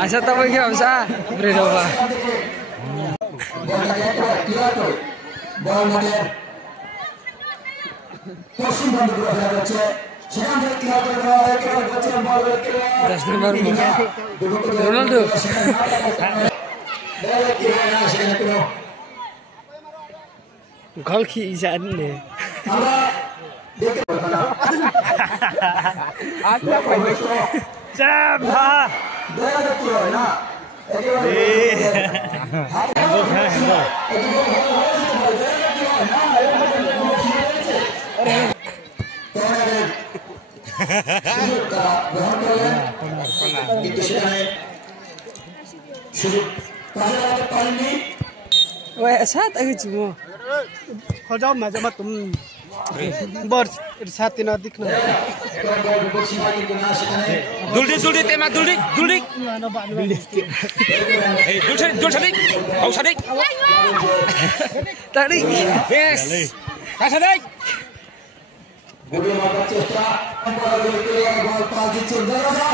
Asa tahu ke apa? Beri doa. Das nomor Ronaldo. Gol ki izan ne. Wah, saat aku cuma. Kalau macam macam बर साथी नदिक न दुल्डी दुल्डी तेमा दुल्डी दुल्डी ए दुल्छडी दुल्छडी औषधि Tadi. यस काछडी Budi mata cesta kembali ke bal pagi cendera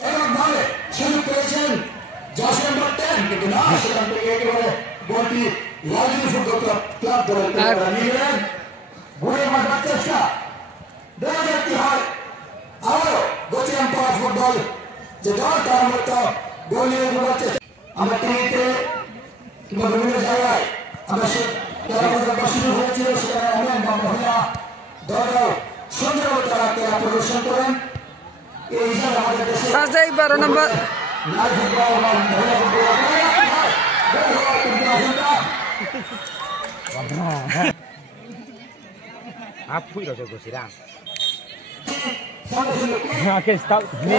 enak balik sulit presiden Joshua Martin digunakan sedang pergi oleh Bodi lagi football club dari Budi mata cesta dari Tihar awal Gochi Empire football jadwal tamat Bodi mata cesta amat ini kita berbeda jaya amat dalam berbahasa Indonesia sekarang orang bangsa Doro সুন্দর তারা তারা প্রদর্শন করেন এই হিসাবে আমাদের দেশে Sajai baru number. Apa itu jago sirang? Oke, stop. Ini.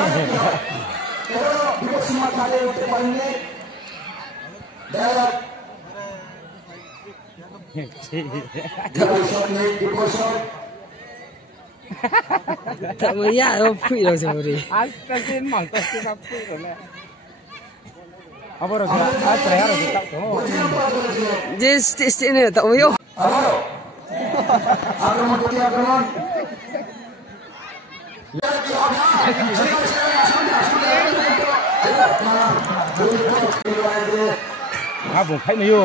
Tak maya apa itu sebenarnya. Astaga, mantap sih apa itu le. Apa orang kira terakhir orang kita tu. Just ini tak maya. Apa kai mayu?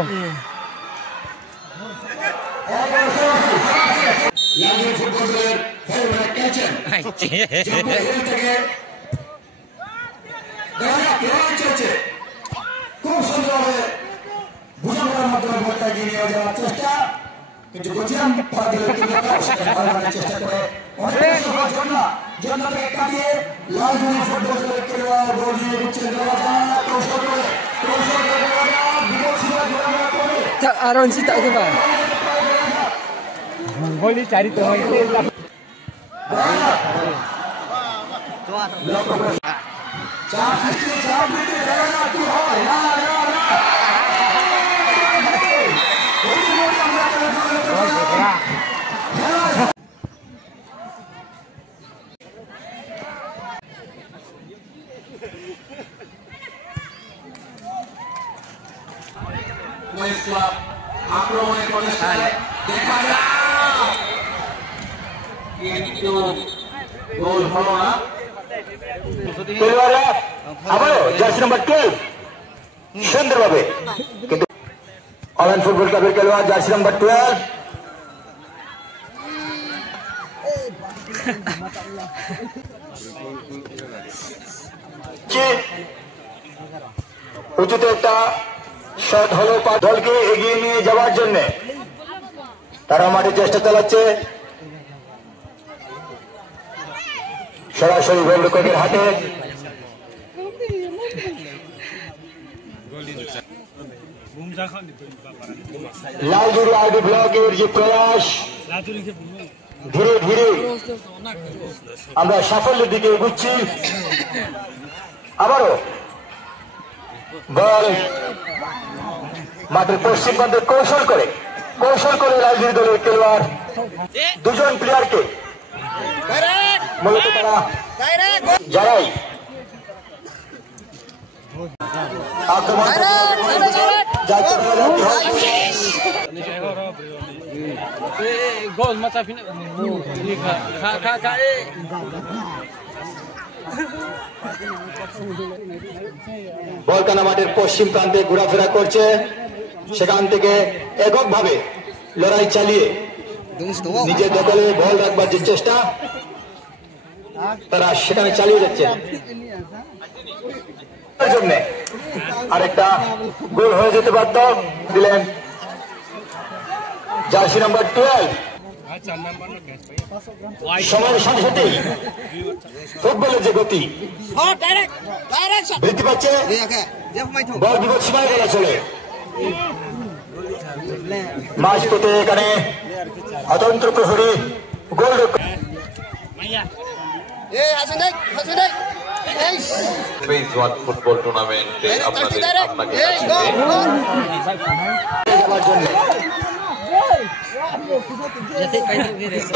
Lagi football player helmet catcher. Jumpa থেকে দেখা কেমন চলছে খুব সুন্দরভাবে বুঝানোর মাধ্যমে বলটা এগিয়ে নিয়ে যাওয়ার চেষ্টা কিন্তু গুজরাম পার্টির চেষ্টা করে অনেক জন্য থেকে কাটিয়ে লাল ফুটবল খেলোয়াড় গোল দিয়ে দিচ্ছেন কৌশল করে Tak aron si tak ke ba? Boleh cari tu itu. Club আক্রমণের প্রচেষ্টায় দেখা যাক কিন্তু গোল হলো না খেলোয়াড়রা আবারও জার্সি নাম্বার 12 সুন্দরভাবে কিন্তু অনলাইন ফুটবল ক্লাবের খেলোয়াড় জার্সি নাম্বার 12 উচিত একটা শট হলো দলকে এগিয়ে নিয়ে যাওয়ার জন্য তারা মাঠে চেষ্টা চালাচ্ছে সরাসরি গোলরক্ষকের হাতে লালজুড়ি আইডি ব্লকের যে প্রয়াস ধীরে ধীরে আমরা সাফল্যের দিকে এগুচ্ছি আবারও বল মাঠের পশ্চিম প্রান্তে কৌশল করে লালজুড়ি দলের খেলোয়াড় দুজন প্লেয়ারকে মূলত তারা যারাই আক্রমণ গোল মাথা ফিনে খা খা বল কানা মাঠের পশ্চিম প্রান্তে ঘোরাফেরা করছে, সেখান থেকে এককভাবে লড়াই চালিয়ে নিজের দখলে বল রাখবার যে চেষ্টা তারা সেখানে চালিয়ে যাচ্ছে। জন্য আরেকটা গোল হয়ে যেতে পারত, দিলেন জার্সি নাম্বার 12। সময়ের সাথে সাথেই ফুটবলের যে গতি বৃদ্ধি পাচ্ছে, বল বিপদ সীমায় বলা চলে। মাঝ পেতে এখানে অতন্ত্র প্রহরী গোল ফেজ 1 ফুটবল টুর্নামেন্টে আপনাকে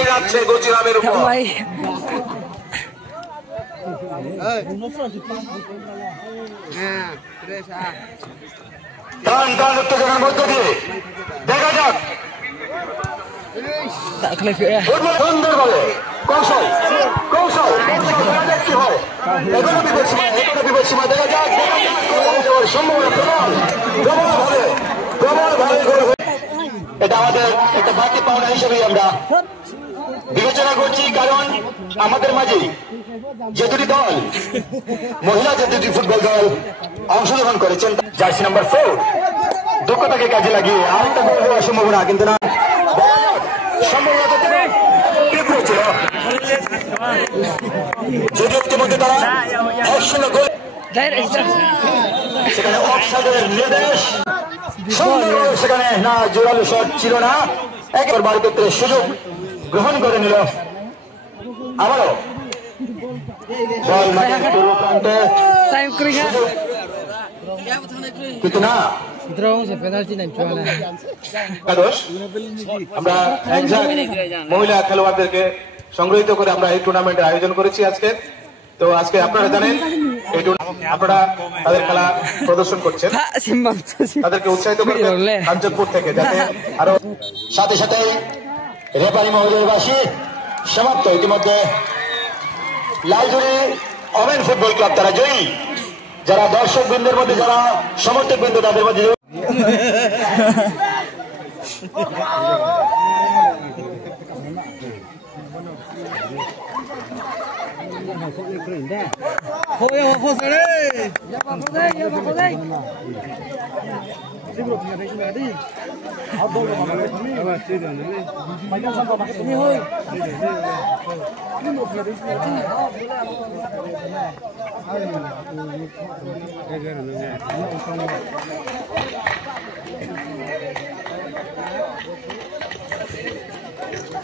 যাচ্ছে গচিরামের উপর। টান টান উত্তেজনার মধ্য দিয়ে দেখা যাক সুন্দর বলে কৌশল কৌশল কি হয়। এখনো বিপদ সীমা দেখা যাক সম্ভাবনা প্রবলভাবে এটা আমাদের একটা বাড়তি পাওনা হিসেবেই আমরা বিবেচনা করছি, কারণ আমাদের মাঝে যে দুটি দল, মহিলা যে দুটি ফুটবল দল অংশগ্রহণ করেছেন, জার্সি নাম্বার 4 দক্ষতাকে কাজে লাগিয়ে আরেকটা গোল হওয়ার সম্ভাবনা, কিন্তু না সম্ভাবনা তো তীব্র ছিল। যদিও ইতিমধ্যে তারা 1-0 গোল, সেখানে অফসাইডের নির্দেশ, সেখানে না জোরালো শট ছিল না, একবার বার ক্ষেত্রে সুযোগ গ্রহণ করে নিল। আবারও বল মাঠের পূর্ব প্রান্তে, কিন্তু না আমরা মহিলা খেলোয়াড়দেরকে সংগ্রহিত করে আমরা এই টুর্নামেন্টের আয়োজন করেছি আজকে। তো আজকে আপনারা জানেন এই আপনারা তাদের খেলা প্রদর্শন করছেন, তাদেরকে উৎসাহিত করবেন কাঞ্চনপুর থেকে, যাতে আরো সাথে সাথে রেফারি মহোদয়বাসী সমাপ্ত। ইতিমধ্যে লালজুড়ি ওমেন ফুটবল ক্লাব তারা জয়ী, যারা দর্শক বৃন্দের মধ্যে, যারা সমর্থক বৃন্দ তাদের মধ্যে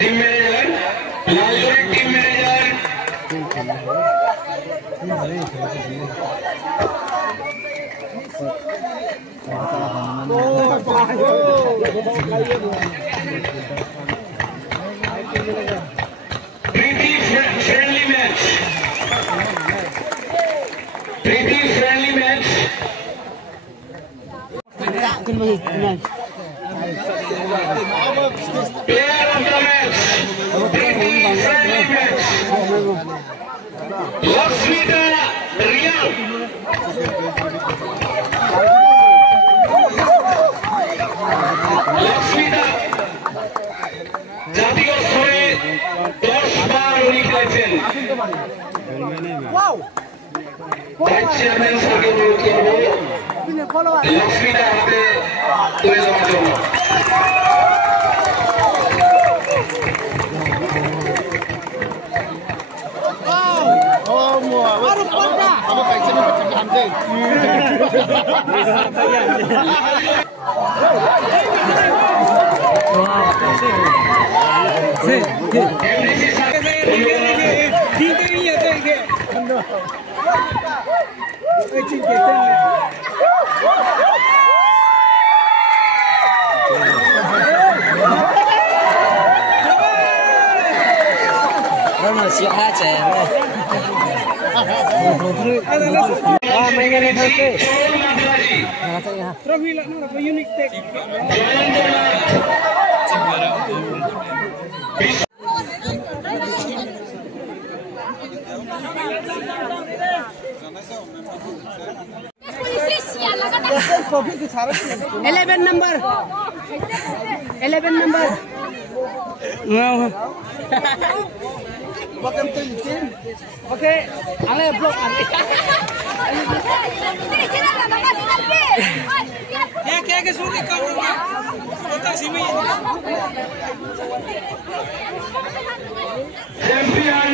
टीम मैनेजर लालजोड़ी टीम मैनेजर प्रीति फ्रेंडली मैच, प्रीति friendly match, player of the match, प्रीति फ्रेंडली मैच, लक्ष्मीदा रियाल, लक्ष्मीदा জাতীয় স্তরে 10 বার উইকেট পেয়েছেন। চেয়ারম্যান স্যারকে অনুরোধ করব লক্ষ্মীদার হাতে তুলে দেওয়ার জন্য। si aja. Mainnya lepas tu. Trophy lah, apa unique tag. Trophy tu salah. 11 number. 11 number. Welcome to the team. Okay, ale block ale. Ke sulit kau orang. Kota sini. Champion